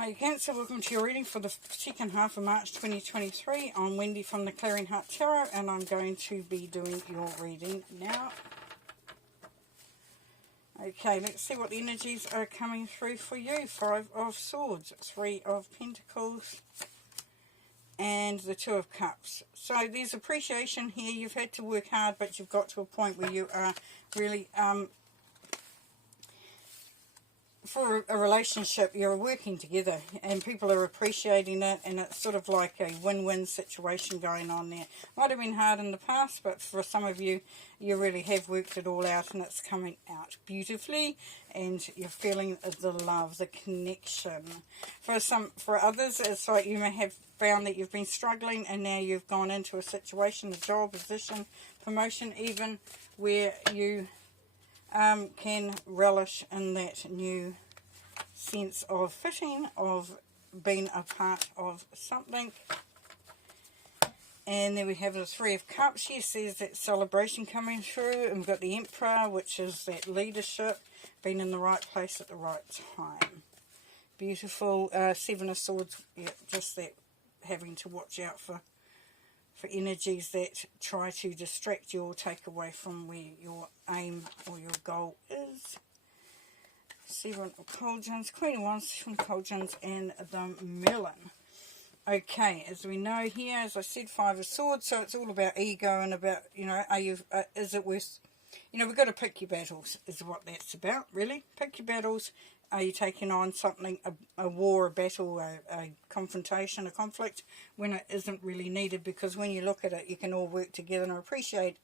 Hi Cancer, welcome to your reading for the second half of March 2023. I'm Wendy from the Clearing Heart Tarot, and I'm going to be doing your reading now. Okay, let's see what the energies are coming through for you. 5 of Swords, 3 of Pentacles, and the 2 of Cups. So there's appreciation here. You've had to work hard, but you've got to a point where you are really... for a relationship, you're working together and people are appreciating it, and it's sort of like a win-win situation going on there. Might have been hard in the past, but for some of you, you really have worked it all out and it's coming out beautifully, and you're feeling the love, the connection. For others, it's like you may have found that you've been struggling and now you've gone into a situation, a job, position, promotion even, where you can relish in that new sense of fitting, of being a part of something. And then we have the 3 of Cups. She says that celebration coming through, and we've got the Emperor, which is that leadership, being in the right place at the right time. Beautiful. 7 of Swords, yeah, just that having to watch out for energies that try to distract you or take away from where your aim or your goal is. 7 of Cauldrons, Queen of Wands from Cauldrons, and the Melon. Okay, as we know here, as I said, 5 of Swords, so it's all about ego and about, you know, is it worth, you know, we've got to pick your battles, is what that's about, really. Pick your battles. Are you taking on something, a war, a battle, a confrontation, a conflict, when it isn't really needed? Because when you look at it, you can all work together and appreciate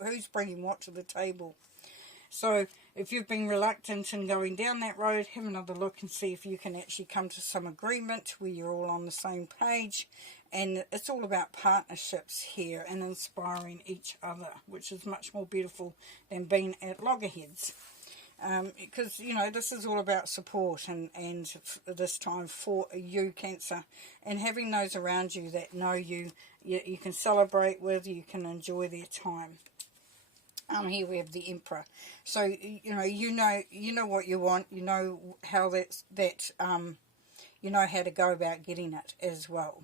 who's bringing what to the table. So if you've been reluctant in going down that road, have another look and see if you can actually come to some agreement where you're all on the same page. And it's all about partnerships here and inspiring each other, which is much more beautiful than being at loggerheads. Because, you know, this is all about support and this time for you, Cancer, and having those around you that know you can celebrate with, you can enjoy their time. Here we have the Emperor. So, you know what you want, you know how you know how to go about getting it as well.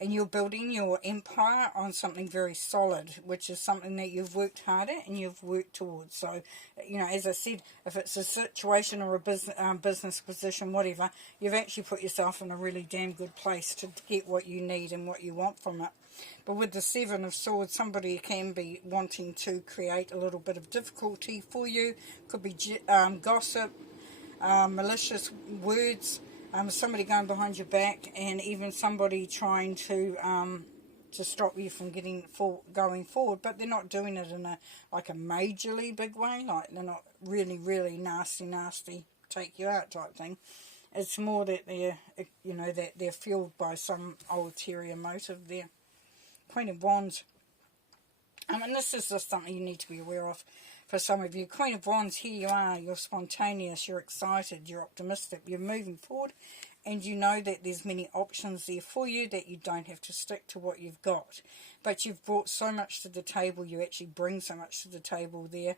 And you're building your empire on something very solid, which is something that you've worked hard at and you've worked towards. So, you know, as I said, if it's a situation or a business position, whatever, you've actually put yourself in a really damn good place to get what you need and what you want from it. But with the 7 of Swords, somebody can be wanting to create a little bit of difficulty for you. Could be gossip, malicious words, somebody going behind your back, and even somebody trying to stop you from going forward. But they're not doing it in a majorly big way. Like, they're not really nasty, take you out type thing. It's more that they're, you know, that they're fueled by some ulterior motive there. Queen of Wands. And this is just something you need to be aware of for some of you. Queen of Wands, here you are. You're spontaneous, you're excited, you're optimistic, you're moving forward, and you know that there's many options there for you, that you don't have to stick to what you've got. But you've brought so much to the table, you actually bring so much to the table there,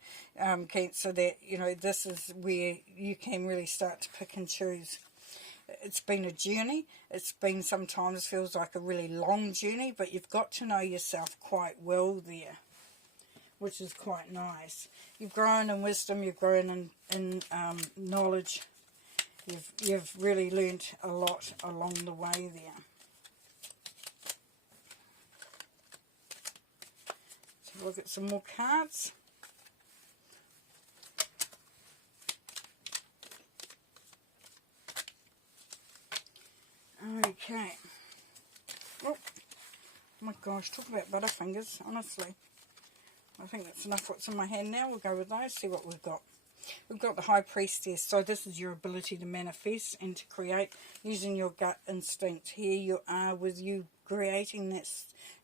Cancer, that, you know, this is where you can really start to pick and choose. It's been a journey. It's been, sometimes feels like a really long journey, but you've got to know yourself quite well there, which is quite nice. You've grown in wisdom, you've grown in knowledge. You've really learnt a lot along the way there. So look at some more cards. Okay. Oh my gosh, talk about butterfingers, honestly. I think that's enough what's in my hand now. We'll go with those, see what we've got. We've got the High Priestess. So this is your ability to manifest and to create using your gut instinct. Here you are with you creating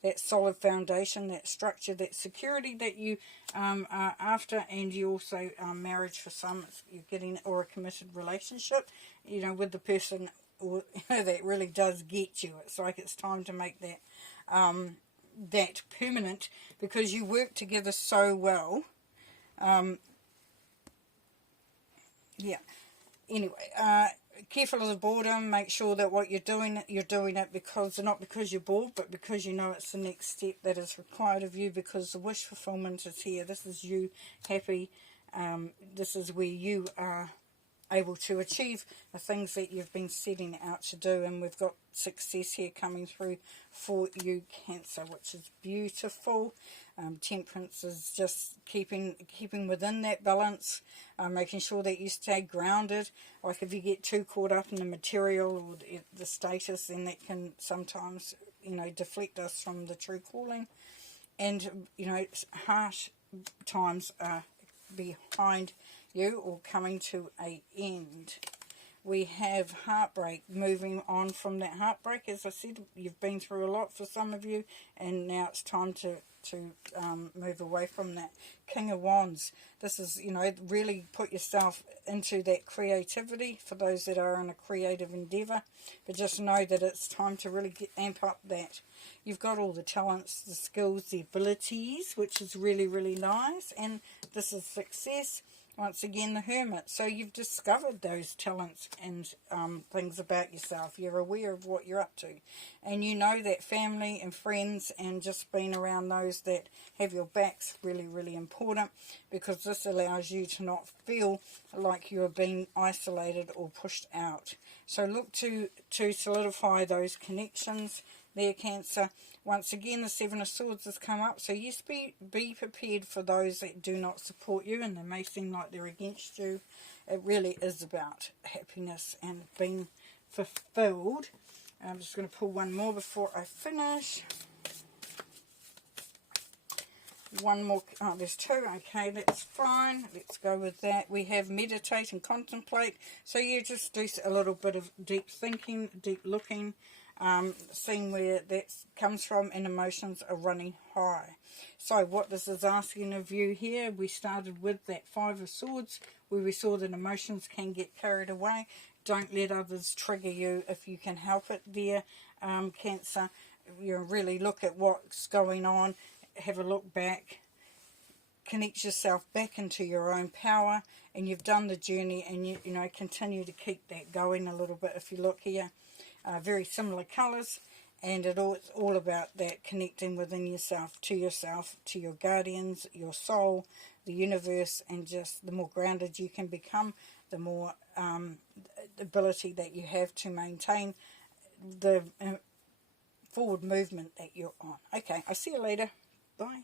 that solid foundation, that structure, that security that you are after. And you also, marriage for some, you're getting, or a committed relationship, you know, with the person, or, you know, that really does get you. It's like it's time to make that that permanent, because you work together so well. Yeah. Anyway, careful of the boredom. Make sure that what you're doing it because, not because you're bored, but because you know it's the next step that is required of you, because the wish fulfillment is here. This is you happy. This is where you are able to achieve the things that you've been setting out to do, and we've got success here coming through for you, Cancer, which is beautiful. Temperance is just keeping within that balance, making sure that you stay grounded. Like if you get too caught up in the material or the status, then that can sometimes, deflect us from the true calling. And, harsh times are behind you or coming to an end. We have heartbreak, moving on from that heartbreak. As I said, you've been through a lot for some of you, and now it's time to move away from that. King of Wands. This is, really put yourself into that creativity for those that are in a creative endeavour. But just know that it's time to really amp up that. You've got all the talents, the skills, the abilities, which is really, really nice. And this is success. Once again, the Hermit. So you've discovered those talents and things about yourself. You're aware of what you're up to. And you know that family and friends and just being around those that have your back's really, really important, because this allows you to not feel like you're being isolated or pushed out. So look to solidify those connections there, Cancer. Once again, the Seven of Swords has come up. So yes, be prepared for those that do not support you, and they may seem like they're against you. It really is about happiness and being fulfilled. I'm just going to pull one more before I finish. One more. Oh, there's two. Okay, that's fine. Let's go with that. We have meditate and contemplate. So you just do a little bit of deep thinking, deep looking, seeing where that comes from, and emotions are running high. So what this is asking of you here, we started with that Five of Swords, where we saw that emotions can get carried away. Don't let others trigger you if you can help it there, Cancer. Really look at what's going on, have a look back, connect yourself back into your own power, and you've done the journey, and you continue to keep that going a little bit. If you look here, very similar colours, and it's all about that connecting within yourself, to your guardians, your soul, the universe, and just the more grounded you can become, the more ability that you have to maintain the forward movement that you're on. Okay, I'll see you later. Bye.